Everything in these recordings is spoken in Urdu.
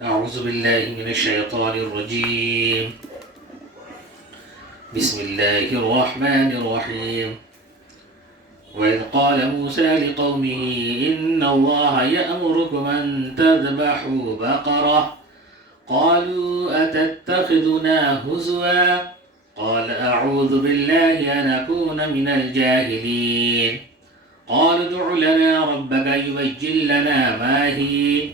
أعوذ بالله من الشيطان الرجيم. بسم الله الرحمن الرحيم. وإذ قال موسى لقومه إن الله يأمركم أن تذبحوا بقرة قالوا أتتخذنا هزوا قال أعوذ بالله أن أكون من الجاهلين. قالوا ادع لنا ربك يبين لنا ما هي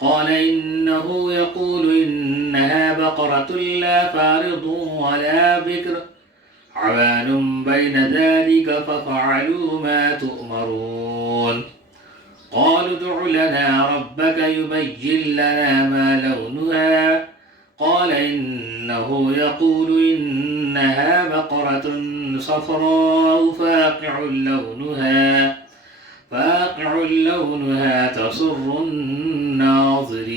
قال إنه يقول إنها بقرة لا فارض ولا بكر عوان بين ذلك ففعلوا ما تؤمرون. قالوا ادع لنا ربك يبين لنا ما لونها قال إنه يقول إنها بقرة صفراء فاقع لونها تسر الناظرين.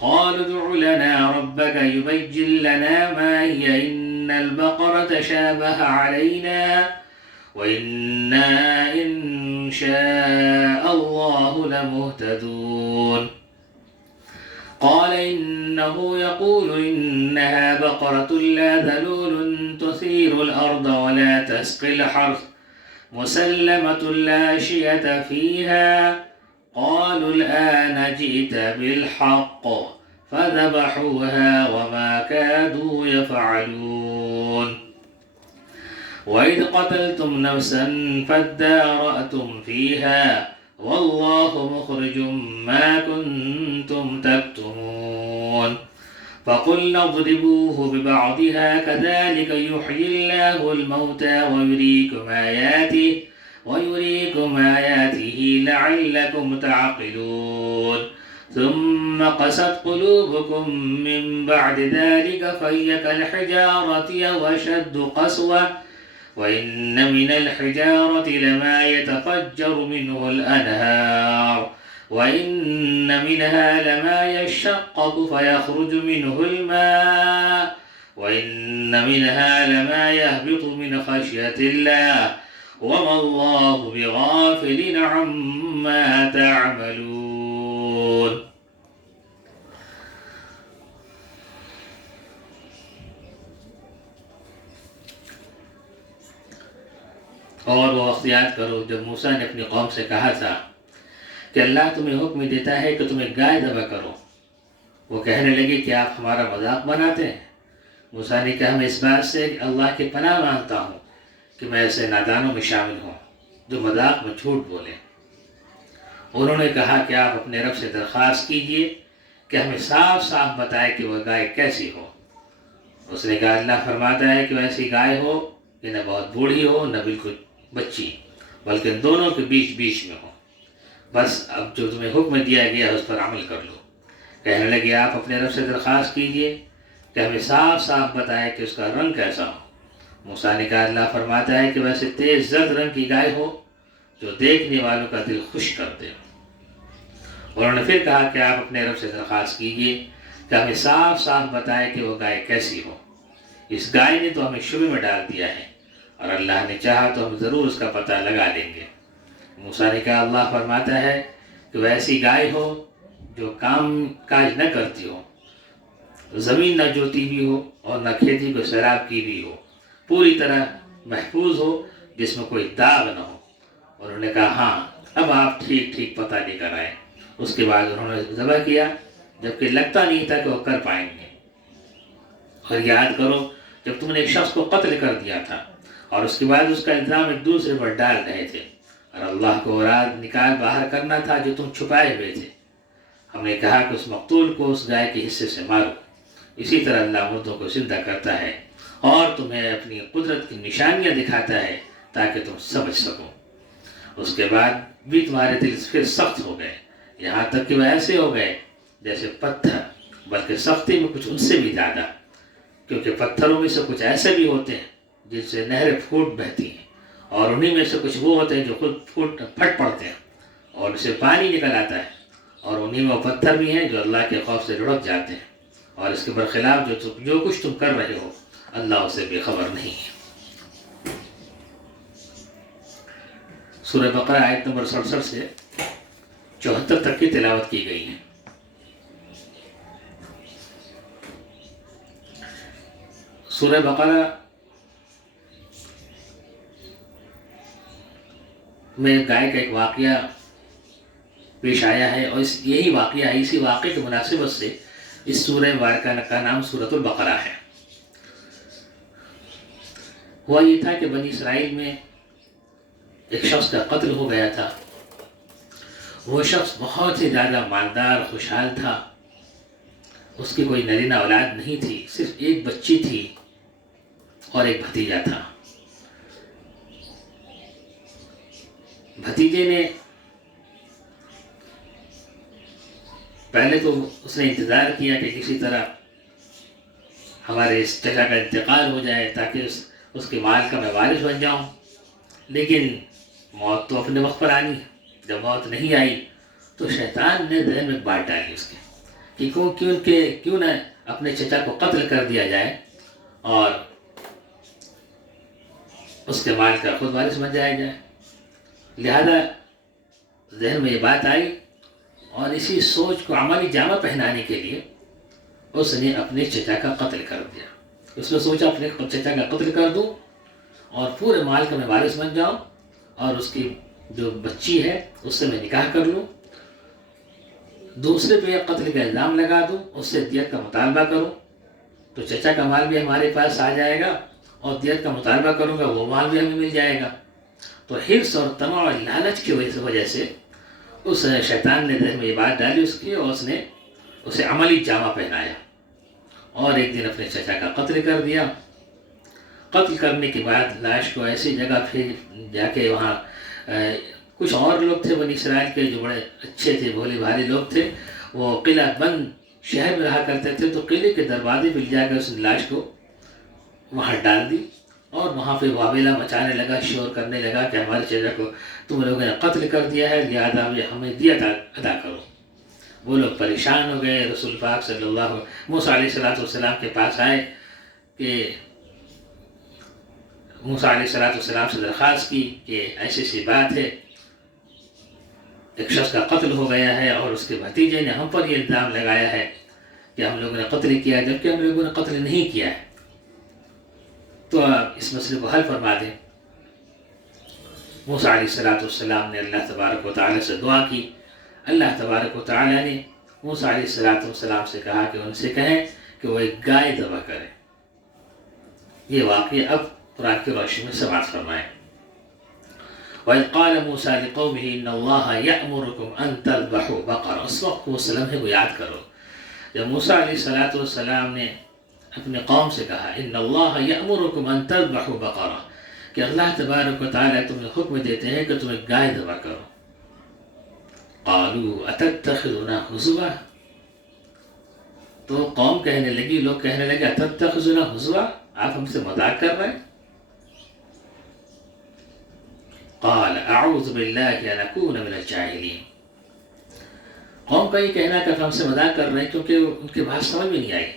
قالوا ادع لنا ربك يبين لنا ما هي إن البقرة شابه علينا وإنا إن شاء الله لمهتدون. قال إنه يقول إنها بقرة لا ذلول تثير الأرض ولا تسقي الحرث مسلمة لا شية فيها. قالوا الآن جئت بالحق فذبحوها وما كادوا يفعلون. وإذ قتلتم نفسا فادارأتم فيها والله مخرج ما كنتم تكتمون. فقلنا اضربوه ببعضها كذلك يحيي الله الموتى ويريكم آياته لعلكم تعقلون. ثم قست قلوبكم من بعد ذلك فهي كالحجارة أو أشد قسوة وإن من الحجارة لما يتفجر منه الأنهار وإن منها لما يشقق فيخرج منه الماء وإن منها لما يهبط من خشية الله وما الله بغافل عما تعملون. اور وہ وقت یاد کرو جب موسیٰ نے اپنی قوم سے کہا تھا کہ اللہ تمہیں حکم دیتا ہے کہ تمہیں گائے ذبح کرو. وہ کہنے لگے کہ آپ ہمارا مذاق بناتے ہیں. موسیٰ نے کہا میں اس بات سے اللہ کی پناہ مانگتا ہوں کہ میں ایسے نادانوں میں شامل ہوں جو مذاق میں جھوٹ بولیں. انہوں نے کہا کہ آپ اپنے رب سے درخواست کیجئے کہ ہمیں صاف صاف بتائے کہ وہ گائے کیسی ہو. اس نے کہا اللہ فرماتا ہے کہ ویسی گائے ہو کہ نہ بہت بوڑھی ہو نہ بالکل بچی بلکہ دونوں کے بیچ میں ہو. بس اب جو تمہیں حکم دیا گیا اس پر عمل کر لو. کہنے لگے آپ اپنے رب سے درخواست کیجئے کہ ہمیں صاف صاف بتائے کہ اس کا رنگ کیسا ہو. موسیٰ نے کہا اللہ فرماتا ہے کہ ویسے تیز زرد رنگ کی گائے ہو جو دیکھنے والوں کا دل خوش کر دے. انہوں نے پھر کہا کہ آپ اپنے رب سے درخواست کیجئے کہ ہمیں صاف صاف بتائے کہ وہ گائے کیسی ہو. اس گائے نے تو ہمیں شبے میں ڈال دیا ہے اور اللہ نے چاہا تو ہم ضرور اس کا پتہ لگا لیں گے. موسیٰ نے کہا اللہ فرماتا ہے کہ ویسی گائے ہو جو کام کاج نہ کرتی ہو, زمین نہ جوتی بھی ہو اور نہ کھیتی کو سیراب کی بھی ہو, پوری طرح محفوظ ہو جس میں کوئی داغ نہ ہو. انہوں نے کہا ہاں اب آپ ٹھیک پتہ لے کر آئے. اس کے بعد انہوں نے ذبح کیا جبکہ لگتا نہیں تھا کہ وہ کر پائیں گے. اور یاد کرو جب تم نے ایک شخص کو قتل کر دیا تھا اور اس کے بعد اس کا الزام ایک دوسرے پر ڈال رہے تھے اور اللہ کو راز نکال باہر کرنا تھا جو تم چھپائے ہوئے تھے. ہم نے کہا کہ اس مقتول کو اس گائے کے حصے سے مارو. اسی طرح اللہ مردوں کو زندہ کرتا ہے اور تمہیں اپنی قدرت کی نشانیاں دکھاتا ہے تاکہ تم سمجھ سکو. اس کے بعد بھی تمہارے دل پھر سخت ہو گئے, یہاں تک کہ وہ ایسے ہو گئے جیسے پتھر, بلکہ سختی میں کچھ ان سے بھی زیادہ, کیونکہ پتھروں میں سے کچھ ایسے بھی ہوتے ہیں جن سے نہریں پھوٹ بہتی ہیں اور انہی میں سے کچھ وہ ہوتے ہیں جو خود پھٹ پڑتے ہیں اور اسے پانی نکل آتا ہے, اور انہی میں وہ پتھر بھی ہیں جو اللہ کے خوف سے لڑک جاتے ہیں. اور اس کے برخلاف جو کچھ تم کر رہے ہو اللہ اسے بے خبر نہیں ہے. سورہ بقرہ آیت نمبر 67 سے 74 تک کی تلاوت کی گئی ہے. سورہ بقرہ میں گائے کا ایک واقعہ پیش آیا ہے، اور یہی واقعہ ہے، اسی واقعے کی مناسبت سے اس سورہ مبارکہ کا نام سورۃ البقرہ ہے۔ ہوا یہ تھا کہ بنی اسرائیل میں ایک شخص کا قتل ہو گیا تھا۔ وہ شخص بہت ہی زیادہ مالدار خوشحال تھا، اس کی کوئی نرینہ اولاد نہیں تھی، صرف ایک بچی تھی اور ایک بھتیجا تھا۔ بھتیجے نے پہلے تو اس نے انتظار کیا کہ کسی طرح ہمارے اس چچا کا انتقال ہو جائے تاکہ اس کے مال کا میں وارث بن جاؤں، لیکن موت تو اپنے وقت پر آنی ہے۔ جب موت نہیں آئی تو شیطان نے ذہن میں بات ڈالی اس کے کہ کیوں نہ اپنے چچا کو قتل کر دیا جائے اور اس کے مال کا خود وارث بن جایا جائے۔ لہذا ذہن میں یہ بات آئی، اور اسی سوچ کو عملی جامہ پہنانے کے لیے اس نے اپنے چچا کا قتل کر دیا۔ اس نے سوچا اپنے چچا کا قتل کر دوں اور پورے مال کا میں وارث بن جاؤں، اور اس کی جو بچی ہے اس سے میں نکاح کر لوں، دوسرے پہ قتل کا الزام لگا دوں، اس سے دیت کا مطالبہ کروں تو چچا کا مال بھی ہمارے پاس آ جائے گا، اور دیت کا مطالبہ کروں گا وہ مال بھی ہمیں مل جائے گا۔ تو حرص اور طمع اور لالچ کی وجہ سے اس شیطان نے ذہن میں یہ بات ڈالی اس کی، اور اس نے اسے عملی جامہ پہنایا اور ایک دن اپنے چچا کا قتل کر دیا۔ قتل کرنے کے بعد لاش کو ایسی جگہ پھر جا کے وہاں کچھ اور لوگ تھے بنی اسرائیل کے جو بڑے اچھے تھے، بھولے بھالے لوگ تھے، وہ قلعہ بند شہر میں رہا کرتے تھے، تو قلعے کے دروازے پہ جا کر اس نے لاش کو وہاں ڈال دی، اور وہاں پہ واویلا مچانے لگا، شور کرنے لگا کہ ہمارے چچا کو تم لوگوں نے قتل کر دیا ہے، لہٰذا ہمیں دیت ادا کرو۔ وہ لوگ پریشان ہو گئے، رسول پاک صلی اللہ علیہ موسیٰ علیہ السلام کے پاس آئے کہ موسیٰ علیہ السلام سے درخواست کی کہ ایسی سی بات ہے، ایک شخص کا قتل ہو گیا ہے اور اس کے بھتیجے نے ہم پر یہ الزام لگایا ہے کہ ہم لوگوں نے قتل کیا ہے، جبکہ ہم لوگوں نے قتل نہیں کیا ہے، تو آپ اس مسئلے کو حل فرما دیں۔ موسیٰ علیہ السلام نے اللہ تبارک و تعالیٰ سے دعا کی۔ اللہ تبارک و تعالیٰ نے موسیٰ علیہ السلام سے کہا کہ ان سے کہیں کہ وہ ایک گائے ذبح کرے۔ یہ واقعہ اب قرآن کی روشنی میں سماعت فرمائیں۔ وَإِذْ قَالَ مُوسَىٰ لِقَوْمِهِ إِنَّ اللَّهَ يَأْمُرُكُمْ أَن تَذْبَحُوا بَقَرَةً۔ اس وقت وہ سلم ہے وہ یاد کرو جب موسیٰ علیہ السلام نے اپنے قوم سے کہا إِنَّ اللَّهَ يَأْمُرُكُمْ أَن تَذْبَحُوا بَقَرَةً، کہ اللہ تبارک و تعالیٰ تمہیں حکم دیتے ہیں کہ تم ایک گائے ذبح کرو۔ قالوا اتتخذنا ہزوا، تو قوم کہنے لگی، لوگ کہنے لگے اتتخذنا ہزوا، آپ ہم سے مذاق کر رہے ہیں۔ قال اعوذ باللہ ان اکون من الجاہلین، قوم کا یہ کہنا کہ ہم سے مذاق کر رہے ہیں کیونکہ ان کی بات سمجھ میں نہیں آئی۔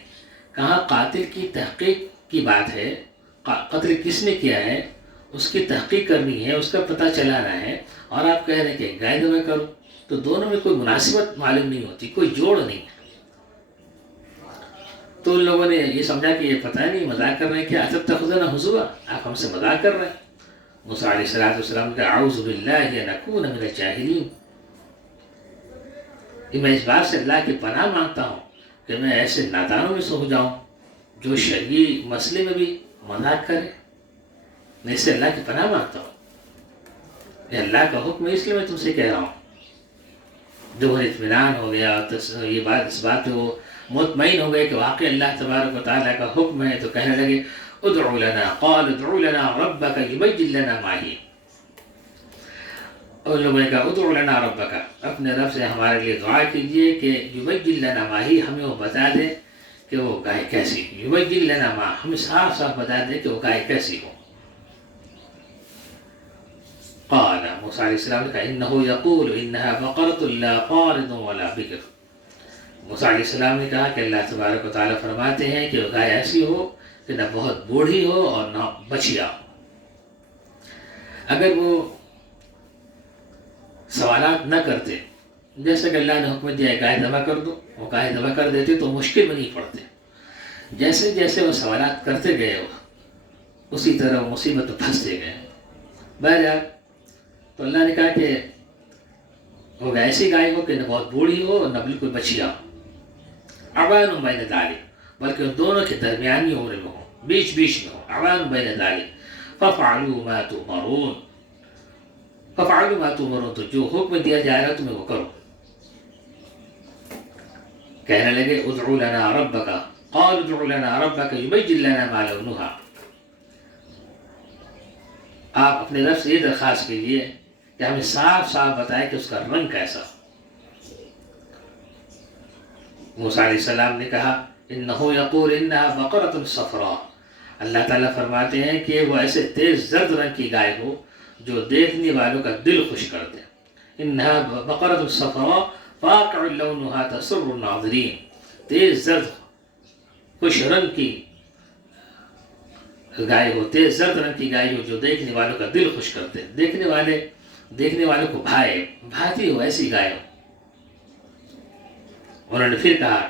کہاں قاتل کی تحقیق کی بات ہے، قتل کس نے کیا ہے اس کی تحقیق کرنی ہے، اس کا پتہ چلانا ہے، اور آپ کہہ رہے ہیں کہ گائے ذبح کرو، تو دونوں میں کوئی مناسبت معلوم نہیں ہوتی، کوئی جوڑ نہیں۔ تو ان لوگوں نے یہ سمجھا کہ یہ پتہ نہیں مذاق کر رہے ہیں کہ اتتخذنا ہزوا، آپ ہم سے مذاق کر رہے ہیں۔ موسیٰ علیہ السلام کا اعوذ باللہ ان اکون من الجاہلین، کہ میں اس بات سے اللہ کی پناہ مانگتا ہوں کہ میں ایسے نادانوں میں سے ہو جاؤں جو شرعی مسئلے میں بھی مذاق کرے۔ میں اس سے اللہ کی پناہ مانگتا ہوں، یہ اللہ کا حکم ہے، اس لیے میں تم سے کہہ رہا ہوں۔ جو اطمینان ہو گیا یہ بات، اس بات پہ وہ مطمئن ہو گئے کہ واقعی اللہ تبارک و تعالیٰ کا حکم ہے، تو کہنے لگے ادعو لنا، قال ادعو لنا ربک یبین لنا ما ہی۔ اور لوگوں نے کہا ادعو لنا ربک، اپنے رب سے ہمارے لیے دعا کیجئے کہ یبین لنا ما ہی، ہمیں وہ بتا دے کہ وہ گائے کیسی، یبین لنا ما، ہمیں صاف صاف بتا دے کہ وہ گائے کیسی ہو۔ قال موسیٰ علیہ السلام نے کہا انہو یقول انہا بقرۃ لا فارض ولا بکر۔ موسیٰ علیہ السلام نے کہا کہ اللہ تبارک و تعالیٰ فرماتے ہیں کہ وہ گائے ایسی ہو کہ نہ بہت بوڑھی ہو اور نہ بچیا ہو۔ اگر وہ سوالات نہ کرتے، جیسے کہ اللہ نے حکم دیا ہے گائے ذبح کر دو، وہ گائے ذبح کر دیتے تو مشکل میں نہیں پڑتے۔ جیسے جیسے وہ سوالات کرتے گئے اسی طرح وہ مصیبت میں پھنستے گئے. بہرحال تو اللہ نے کہا کہ وہ ایسی گائے ہو کہ نہ بہت بوڑھی ہو نہ بالکل بچیا ہو، عوان بین ذالک، بلکہ ان دونوں کے درمیانی عمر میں ہو، بیچ بیچ میں ہو، عوان بین ذالک. ففعلوا ما تؤمرون، ففعلوا ما تؤمرون، تو جو حکم دیا جائے گا تمہیں وہ کرو. کہنے لگے ادعو لنا ربک، قالوا ادعو لنا ربک یبین لنا ما لونها، آپ اپنے رب سے یہ درخواست کیجیے کہ ہمیں صاف صاف بتائے کہ اس کا رنگ کیسا. موسیٰ علیہ السلام نے کہا انہو یقول انہا بقرۃ صفراء، اللہ تعالیٰ فرماتے ہیں کہ وہ ایسے تیز زرد رنگ کی گائے ہو جو دیکھنے والوں کا دل خوش کر دے. انہا بقرۃ صفراء فاقع لونہا تسر الناظرین، تیز زرد خوش رنگ کی گائے ہو، تیز زرد رنگ کی گائے ہو جو دیکھنے والوں کا دل خوش کرتے، دیکھنے والوں کو بھاتی ہو ایسی گائے ہو. انہوں نے پھر کہا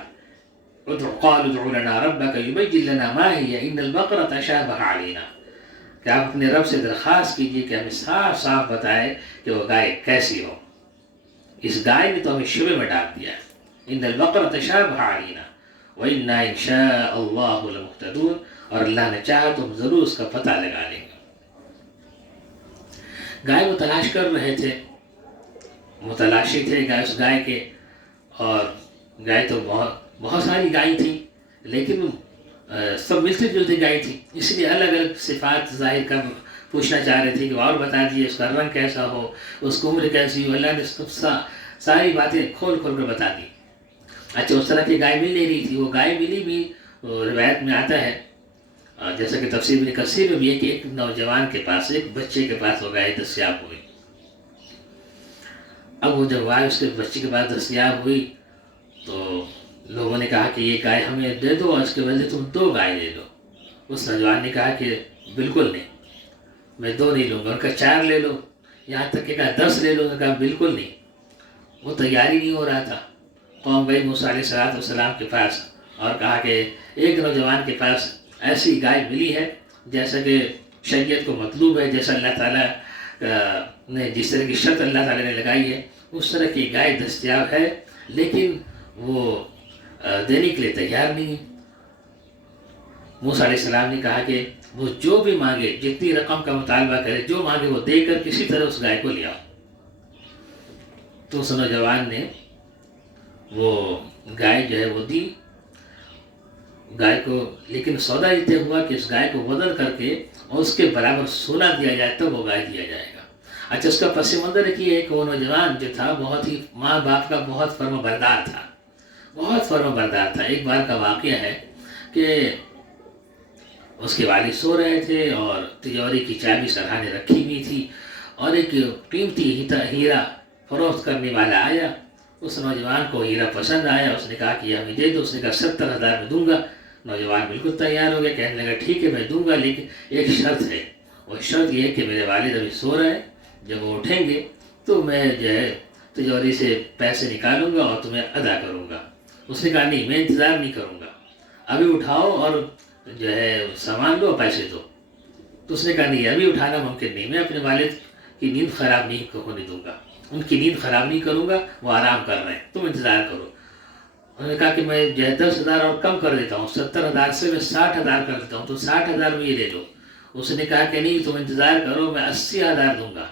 قالوا ادعو لنا ربک یبین لنا ما ہی ان البقرۃ تشابہ علینا، کہ آپ اپنے رب سے درخواست کیجیے کہ ہمیں صاف صاف بتائے کہ وہ گائے کیسی ہو. اس گائے نے تو ہمیں شبے میں ڈال دیا. ان البقرۃ تشابہ علینا وإنا إن شاء اللہ لمہتدون، اور اللہ نے چاہا تو ہم ضرور اس کا پتہ لگا لیں گے. گائے وہ تلاش کر رہے تھے، متلاشی تھے گائے اس گائے کے، اور گائے تو بہت ساری گائیں تھیں لیکن سب ملتی جلتی گائیں تھیں، اس لیے الگ الگ صفات ظاہر کر پوچھنا چاہ رہے تھے کہ اور بتا دیجیے اس کا رنگ کیسا ہو، اس کی عمر کیسی ہو. اللہ نے ساری باتیں کھول کھول کر بتا دی. اچھا اس طرح کی گائے مل نہیں رہی تھی، وہ گائے ملی بھی روایت میں آتا ہے جیسا کہ تفسیر ابن کثیر میں بھی ہے کہ ایک نوجوان کے پاس، ایک بچے کے پاس وہ گائے دستیاب ہوئی. اب وہ جب گائے اس کے بچے کے پاس دستیاب ہوئی تو لوگوں نے کہا کہ یہ گائے ہمیں دے دو اور اس کے بدلے تم 2 گائے لے لو. اس نوجوان نے کہا کہ بالکل نہیں، میں 2 نہیں لوں گا. ان کا 4 لے لو، یہاں تک کہ کہا 10 لے لو. انہوں نے کہا بالکل نہیں. وہ تیاری نہیں ہو رہا تھا. قوم گئی موسیٰ علیہ السلام کے پاس اور کہا کہ ایک نوجوان کے پاس ایسی گائے ملی ہے جیسا کہ شریعت کو مطلوب ہے، جیسا اللہ تعالیٰ نے جس طرح کی شرط اللہ تعالیٰ نے لگائی ہے اس طرح کی گائے دستیاب ہے، لیکن وہ دینے کے لیے تیار نہیں. موسیٰ علیہ السلام نے کہا کہ وہ جو بھی مانگے، جتنی رقم کا مطالبہ کرے، جو مانگے وہ دے کر کسی طرح اس گائے کو لے آؤ. تو اس نوجوان نے وہ گائے جو ہے وہ دی گائے کو، لیکن سودا یہ طے ہوا کہ اس گائے کو بدل کر کے اور اس کے برابر سونا دیا جائے تو وہ گائے دیا جائے گا. اچھا اس کا پس منظر یہ ہے کہ وہ نوجوان جو تھا بہت ہی ماں باپ کا بہت فرما بردار تھا، بہت فرما بردار تھا. ایک بار کا واقعہ ہے کہ اس کے والد سو رہے تھے اور تجوری کی چابی سرحانے رکھی ہوئی تھی اور ایک قیمتی ہیرا فروخت کرنے والا آیا. اس نوجوان کو ہیرا پسند آیا، اس نے کہا کہ یہ ہمیں دے دو. اس نے کہا 70,000 میں دوں گا. نوجوان بالکل تیار ہو گیا، کہنے لگا ٹھیک ہے میں دوں گا، لیکن ایک شرط ہے. وہ شرط یہ ہے کہ میرے والد ابھی سو رہے ہیں، جب وہ اٹھیں گے تو میں جو ہے تجوری سے پیسے نکالوں گا اور تمہیں ادا کروں گا. اس نے کہا نہیں میں انتظار نہیں کروں گا، ابھی اٹھاؤ اور جو ہے سامان دو پیسے دو. تو اس نے کہا نہیں ابھی اٹھانا ممکن نہیں، میں اپنے والد کی نیند خراب نہیں ہونے دوں گا، ان کی نیند خراب نہیں کروں گا، وہ آرام کر رہے ہیں، تم انتظار کرو. انہوں نے کہا کہ میں جو ہے 10,000 اور کم کر دیتا ہوں، 70,000 سے میں 60,000 کر دیتا ہوں، تو 60,000 میں یہ لے لو. اس نے کہا کہ نہیں تم انتظار کرو، میں 80,000 دوں گا.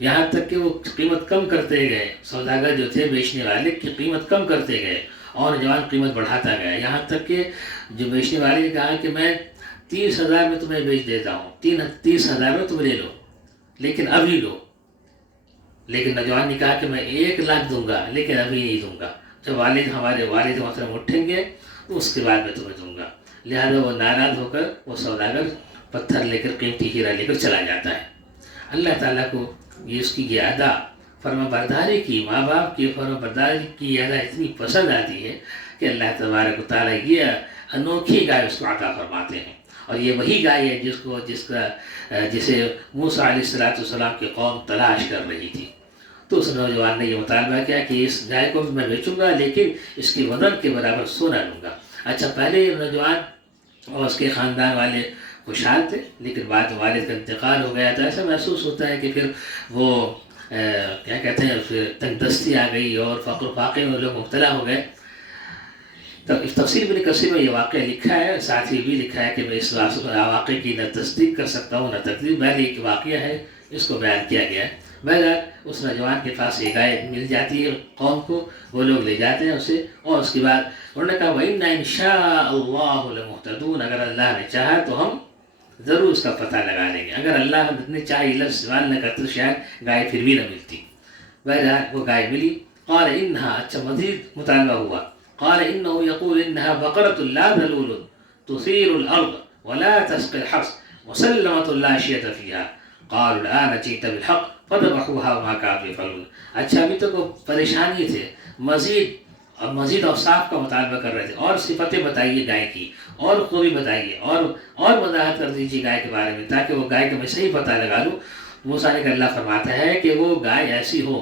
یہاں تک کہ وہ قیمت کم کرتے گئے، سوداگر جو تھے بیچنے والے کی قیمت کم کرتے گئے اور نوجوان قیمت بڑھاتا گیا، یہاں تک کہ جو بیچنے والے نے کہا کہ میں 30,000 میں تمہیں بیچ دیتا ہوں، 30,000 میں تم لے لو لیکن ابھی لو. لیکن نوجوان نے کہا کہ میں 1,00,000 دوں گا لیکن ابھی نہیں دوں گا، جب ہمارے والد محترم اٹھیں گے تو اس کے بعد میں تمہیں دوں گا. لہذا وہ ناراض ہو کر وہ سوداگر پتھر لے کر قیمتی ہیرا لے کر چلا جاتا ہے. اللہ تعالیٰ کو یہ اس کی یہ ادا فرما برداری کی، ماں باپ کی فرما برداری کی ادا اتنی پسند آتی ہے کہ اللہ تبارک و تعالیٰ یہ انوکھی گائے اس کو عطا فرماتے ہیں. اور یہ وہی گائے ہے جسے موسیٰ علیہ السلام کی قوم تلاش کر رہی تھی. تو اس نوجوان نے یہ مطالبہ کیا کہ اس گائے کو میں بیچوں گا لیکن اس کی وزن کے برابر سونا لوں گا. اچھا پہلے یہ نوجوان اور اس کے خاندان والے خوشحال تھے، لیکن بعد میں والد کا انتقال ہو گیا، تو ایسا محسوس ہوتا ہے کہ پھر وہ کیا کہتے ہیں، پھر تنگ دستی آ گئی اور فقر و فاقے میں لوگ مبتلا ہو گئے. تو اس تفسیر ابن کثیر میں یہ واقعہ لکھا ہے، ساتھ ہی بھی لکھا ہے کہ میں اس واقعے کی نہ تصدیق کر سکتا ہوں نہ تکذیب، بہرحال ایک واقعہ ہے، اس کو بیان کیا گیا ہے. بہرحال اس نوجوان کے پاس یہ گائے مل جاتی ہے قوم کو، وہ لوگ لے جاتے ہیں اسے، اور اس کے بعد انہوں نے کہا وَإِنَّا إِن شَاءَ اللَّهُ لَمُهْتَدُونَ، اگر اللہ نے چاہا تو ہم ضرور اس کا پتہ لگا لیں گے. اگر اللہ نے چاہے لفظ استعمال نہ کرتے شاید گائے پھر بھی نہ ملتی. بہرحال وہ گائے ملی. قال انها، اچھا مزید مطالبہ ہوا. قال انه يقول انها بقرة لا ذلول تثير الارض ولا تسقي الحرث مسلمة لا شية فيها. قالوا الآن جئت بالحق فذبحوها وما كانوا يفعلون. اچھا ابھی تو کوئی پریشانی تھے، مزید اوصاف کا مطالبہ کر رہے تھے، اور صفتیں بتائیے گائے کی، اور خوبی بتائیے، اور وضاحت کر دیجیے گائے کے بارے میں، تاکہ وہ گائے کا میں صحیح پتہ لگا لوں. موسیٰ نے کہا اللہ فرماتا ہے کہ وہ گائے ایسی ہو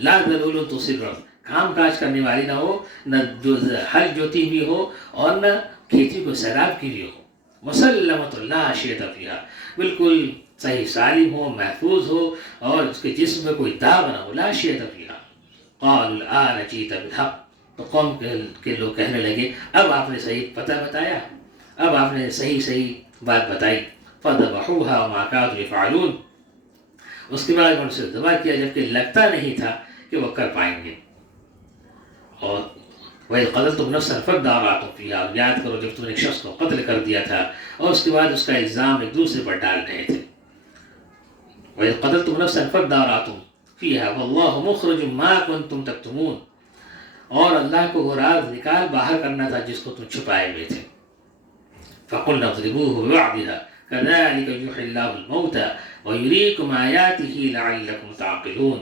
لا ذلول تثیر الارض، کام کاج کرنے والی نہ ہو، نہ جو ہل جوتی ہوئی ہو، اور نہ کھیتی کو سیراب کی ہوئی ہو. مسلمۃ لا شیۃ فیہا، بالکل صحیح سالم ہو، محفوظ ہو، اور اس کے جسم میں کوئی داغ نہ ہو. لا شیۃ فیہا. قالوا الآن جئت بالحق، تو قوم کے لوگ کہنے لگے اب آپ نے صحیح پتہ بتایا، اب آپ نے صحیح بات بتائی. فذبحوها وما كانوا يفعلون، اس کے بعد انہوں نے ذبح کیا جبکہ لگتا نہیں تھا کہ وہ کر پائیں گے. اور وَإِذْ قَتَلْتُمْ نَفْسًا فَادَّارَأْتُمْ فِيهَا، یاد کرو جب تم نے ایک شخص کو قتل کر دیا تھا اور اس کے بعد اس کا الزام ایک دوسرے پر ڈال رہے تھے. وَإِذْ قَتَلْتُمْ نَفْسًا فَادَّارَأْتُمْ فِيهَا وَاللَّهُ مُخْرِجٌ مَا كُنْتُمْ تَكْتُمُونَ، اور اللہ کو وہ راز نکال باہر کرنا تھا جس کو تم چھپائے ہوئے تھے. فَقُلْنَا اضْرِبُوهُ بِبَعْضِهَا كَذَلِكَ يُحْيِي اللَّهُ الْمَوْتَى وَيُرِيكُمْ آيَاتِهِ لَعَلَّكُمْ تَعْقِلُونَ.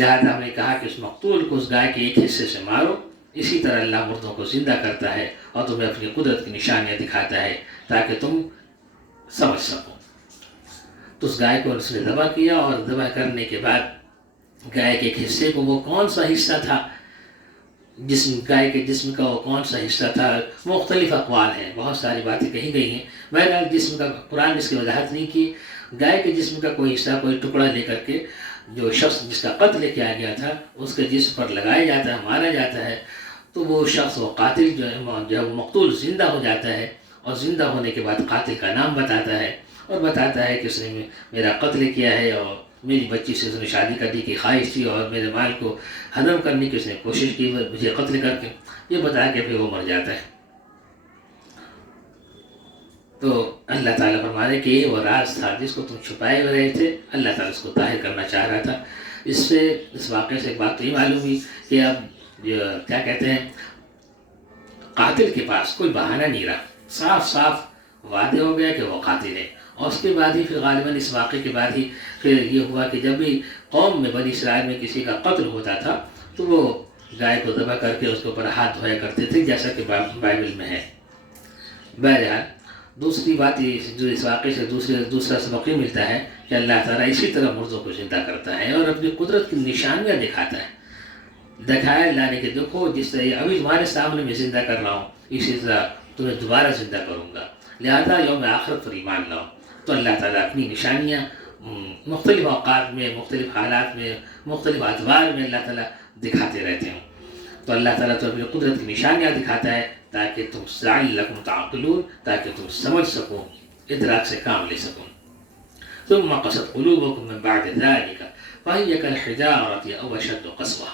لہذا ہم نے کہا کہ اس مقتول کو اس گائے کے ایک حصے سے مارو، اسی طرح اللہ مردوں کو زندہ کرتا ہے اور تمہیں اپنی قدرت کی نشانیاں دکھاتا ہے تاکہ تم سمجھ سکو. تو اس گائے کو اس نے ذبح کیا، اور ذبح کرنے کے بعد گائے کے ایک حصے کو، وہ کون سا حصہ تھا، گائے کے جسم کا وہ کون سا حصہ تھا، مختلف اقوال ہیں، بہت ساری باتیں کہی گئی ہیں. بہرحال جسم کا قرآن اس کی وضاحت نہیں کی. گائے کے جسم کا کوئی حصہ، کوئی ٹکڑا لے کر کے جو شخص جس کا قتل کیا گیا تھا اس کے جسم پر لگایا جاتا ہے، مارا جاتا ہے، تو وہ شخص، وہ قاتل جو ہے، وہ مقتول زندہ ہو جاتا ہے، اور زندہ ہونے کے بعد قاتل کا نام بتاتا ہے، اور بتاتا ہے کہ اس نے میرا قتل کیا ہے، اور میری بچی سے اس نے شادی کرنے کی خواہش تھی، اور میرے مال کو ہضم کرنے کی اس نے کوشش کی مجھے قتل کر کے، یہ بتا کے پھر وہ مر جاتا ہے. تو اللہ تعالیٰ فرمانے کہ یہ وہ راز تھا جس کو تم چھپائے ہوئے رہے تھے، اللہ تعالیٰ اس کو ظاہر کرنا چاہ رہا تھا. اس واقعے سے ایک بات تو یہ معلوم ہوئی کہ اب کیا کہتے ہیں، قاتل کے پاس کوئی بہانہ نہیں رہا، صاف واضح ہو گیا کہ وہ قاتل ہے. اور اس کے بعد ہی پھر غالباً اس واقعے کے بعد ہی پھر یہ ہوا کہ جب بھی قوم میں، بنی اسرائیل میں کسی کا قتل ہوتا تھا تو وہ گائے کو ذبح کر کے اس کے اوپر ہاتھ دھویا کرتے تھے، جیسا کہ بائبل میں ہے. بہرحال دوسری بات جو اس واقعے سے دوسرا سبق یہ ملتا ہے کہ اللہ تعالیٰ اسی طرح مردوں کو زندہ کرتا ہے اور اپنی قدرت کی نشانیاں دکھاتا ہے. دکھائے اللہ نے کہ دیکھو جس طرح ابھی تمہارے سامنے میں زندہ کر رہا ہوں، اسی طرح تمہیں دوبارہ زندہ کروں گا، لہذا یوم آخرت پر ایمان لاؤ. تو اللہ تعالیٰ اپنی نشانیاں مختلف اوقات میں، مختلف حالات میں، مختلف ادوار میں اللہ تعالیٰ دکھاتے رہتے ہیں. تو اللہ تعالیٰ تو اپنی قدرت کی نشانیاں دکھاتا ہے تاکہ تم لعلکم تعقلون، تاکہ تم سمجھ سکو، ادراک سے کام لے سکو. ثم قست قلوبکم من بعد ذلك فهي كالحجارة أو أشد قسوة،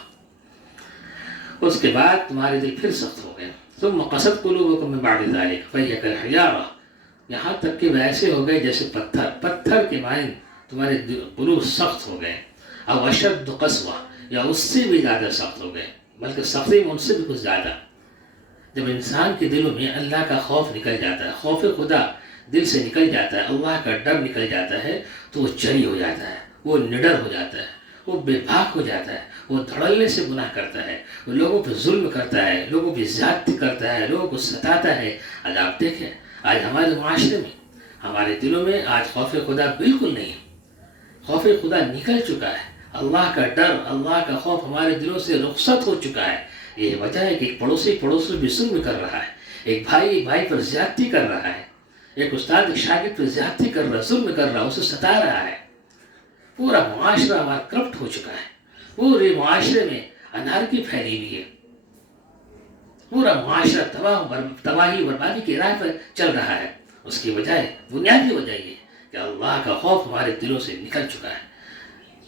اس کے بعد تمہارے دل پھر سخت ہو گئے. ثم قست قلوبکم من بعد ذلك فهي كالحجارة، یہاں تک کہ ویسے ہو گئے جیسے پتھر کے مانند تمہارے قلوب سخت ہو گئے. او اشد قسوة، یا اس سے بھی زیادہ سخت ہو گئے، بلکہ سختی میں ان سے بھی کچھ زیادہ. جب انسان کے دلوں میں اللہ کا خوف نکل جاتا ہے، خوف خدا دل سے نکل جاتا ہے، اللہ کا ڈر نکل جاتا ہے، تو وہ جری ہو جاتا ہے، وہ نڈر ہو جاتا ہے، وہ بے باک ہو جاتا ہے، وہ دھڑلنے سے گناہ کرتا ہے، وہ لوگوں پہ ظلم کرتا ہے، لوگوں پہ زیادتی کرتا ہے، لوگوں کو ستاتا ہے. آج آپ دیکھیں، آج ہمارے معاشرے میں، ہمارے دلوں میں آج خوف خدا بالکل نہیں ہے. خوف خدا نکل چکا ہے، اللہ کا ڈر، اللہ کا خوف ہمارے دلوں سے رخصت ہو چکا ہے. یہ وجہ ہے کہ ایک پڑوسی پہ ظلم کر رہا ہے، ایک بھائی بھائی پر زیادتی کر رہا ہے، ایک استاد ایک شاگرد پر زیادتی کر رہا ہے، ظلم کر رہا ہے، اسے ستا رہا ہے. پورا معاشرہ ہمارا کرپٹ ہو چکا ہے، پورے معاشرے میں انارکی پھیلی ہوئی ہے، پورا معاشرہ تباہی بربادی کی راہ پر چل رہا ہے. اس کی بنیادی وجہ یہ ہے کہ اللہ کا خوف ہمارے دلوں سے نکل چکا ہے.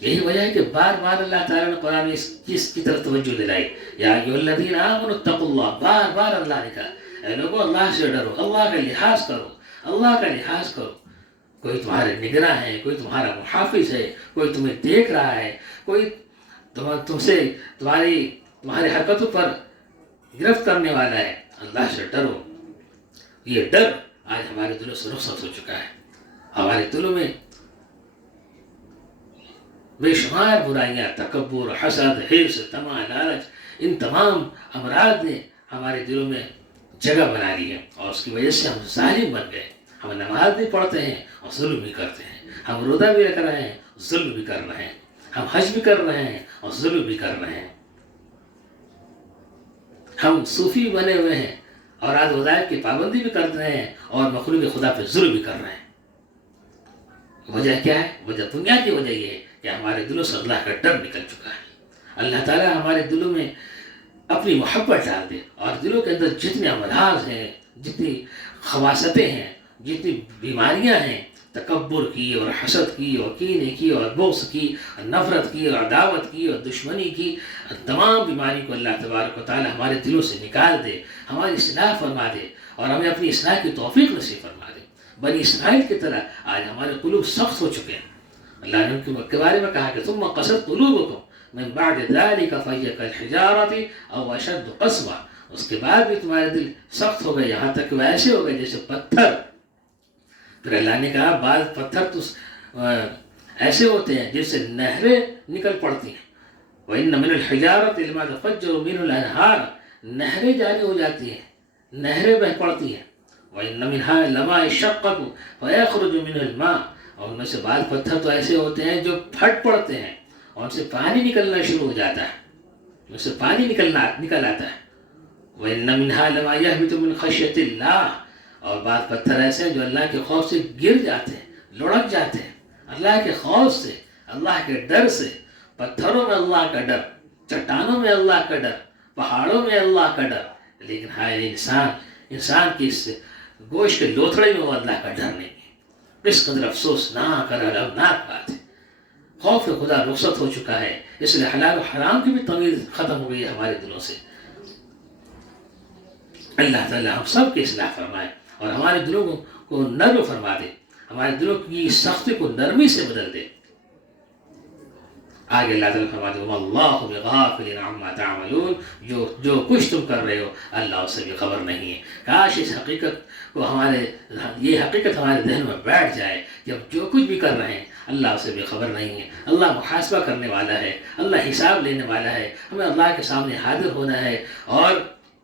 یہی وجہ ہے کہ بار بار اللہ تعالیٰ نے قرآن میں اس چیز کی طرف توجہ دلائی. یا ایھا الذین آمنوا اتقوا اللہ، بار بار اللہ نے کہا اے لوگوں اللہ سے ڈرو، اللہ کا لحاظ کرو، اللہ کا لحاظ کرو. کوئی تمہارے نگراں ہے، کوئی تمہارا محافظ ہے، کوئی تمہیں دیکھ رہا ہے، کوئی تم سے تمہاری حرکتوں پر گرفت کرنے والا ہے. اللہ سے ڈرو. یہ ڈر آج ہمارے دلوں سے رخصت ہو چکا ہے. ہمارے دلوں میں بے شمار برائیاں، تکبر، حسد، حرص، طمع، لالچ، ان تمام امراض نے ہمارے دلوں میں جگہ بنا لی ہے، اور اس کی وجہ سے ہم ظالم بن گئے. ہم نماز بھی پڑھتے ہیں اور ظلم بھی کرتے ہیں، ہم روزہ بھی رکھ رہے ہیں، ظلم بھی کر رہے ہیں، ہم حج بھی کر رہے ہیں اور ظلم بھی کر رہے ہیں. ہم صوفی بنے ہوئے ہیں اور آج وظائف کی پابندی بھی کر رہے ہیں اور مخلوق خدا پہ ظلم بھی کر رہے ہیں. وجہ کیا ہے؟ بنیادی وجہ یہ ہے کہ ہمارے دلوں سے اللہ کا ڈر نکل چکا ہے. اللہ تعالیٰ ہمارے دلوں میں اپنی محبت ڈال دے، اور دلوں کے اندر جتنے امراض ہیں، جتنی خباثتیں ہیں، جتنی بیماریاں ہیں، تکبر کی اور حسد کی اور کینے کی اور بغض کی اور نفرت کی اور عداوت کی اور دشمنی کی، تمام بیماری کو اللہ تبارک و تعالیٰ ہمارے دلوں سے نکال دے، ہماری اصلاح فرما دے اور ہمیں اپنی اصلاح کی توفیق نصیب فرما دے. بنی اسرائیل کی طرح آج ہمارے قلوب سخت ہو چکے ہیں. اللہ نے ان کے بارے میں کہا کہ ثم قست قلوبکم من بعد ذلك فهي كالحجارة او اشد قسوة. اس کے بعد بھی تمہارے دل سخت ہو گئے، یہاں تک کہ ایسے ہو گئے جیسے پتھر. پھر اللہ نے کہا بعض پتھر تو ایسے ہوتے ہیں جس سے نہریں نکل پڑتی ہیں. وَإِنَّ مِنَ الْحِجَارَةِ لَمَا تَفَجَّرُ مِنْهُ الْأَنْهَارُ، نہریں جاری ہو جاتی ہیں، نہریں بہہ پڑتی ہیں. وَإِنَّ مِنْهَا لَمَا يَشَّقَّقُ فَيَخْرُجُ مِنْهُ الْمَاءُ، اور ان میں سے بعض پتھر تو ایسے ہوتے ہیں جو پھٹ پڑتے ہیں اور ان سے پانی نکلنا شروع ہو جاتا ہے، ان سے پانی نکل آتا ہے. وَإِنَّ مِنْهَا لَمَا يَهْبِطُ مِنْ خَشْيَةِ اللَّهِ، اور بعض پتھر ایسے ہیں جو اللہ کے خوف سے گر جاتے ہیں، لڑک جاتے ہیں. اللہ کے خوف سے، اللہ کے ڈر سے. پتھروں میں اللہ کا ڈر، چٹانوں میں اللہ کا ڈر، پہاڑوں میں اللہ کا ڈر، لیکن ہائے انسان کی اس گوشت کے لوتھڑے میں وہ اللہ کا ڈر نہیں ہے. اس قدر افسوسناک اور المناک بات ہے. خوف خدا رخصت ہو چکا ہے، اس لیے حلال و حرام کی بھی تمیز ختم ہو گئی ہے ہمارے دلوں سے. اللہ تعالیٰ ہم سب کی اصلاح فرمائے اور ہمارے دلوں کو نرم فرما دے، ہمارے دلوں کی سختی کو نرمی سے بدل دے. آگے اللہ تعالیٰ فرما دے وَمَا اللَّهُ بِغَافِلٍ عَمَّا تَعْمَلُونَ، جو کچھ تم کر رہے ہو اللہ اس سے بھی خبر نہیں ہے. کاش اس حقیقت کو یہ حقیقت ہمارے ذہن میں بیٹھ جائے کہ ہم جو کچھ بھی کر رہے ہیں اللہ اسے بھی خبر نہیں ہے. اللہ محاسبہ کرنے والا ہے، اللہ حساب لینے والا ہے. ہمیں اللہ کے سامنے حاضر ہونا ہے اور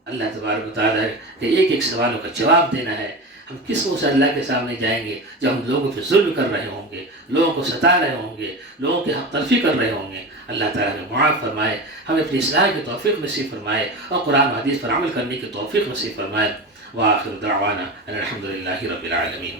اللہ تبارک و تعالیٰ کے ایک ایک سوالوں کا جواب دینا ہے. ہم کس منہ سے اللہ کے سامنے جائیں گے جب ہم لوگوں پہ ظلم کر رہے ہوں گے، لوگوں کو ستا رہے ہوں گے، لوگوں کی حق تلفی کر رہے ہوں گے. اللہ تعالیٰ نے معاف فرمائے، ہمیں اپنی اصلاح کی توفیق نصیب فرمائے اور قرآن و حدیث پر عمل کرنے کی توفیق نصیب فرمائے. وآخر دعوانا ان الحمد للہ رب العالمین.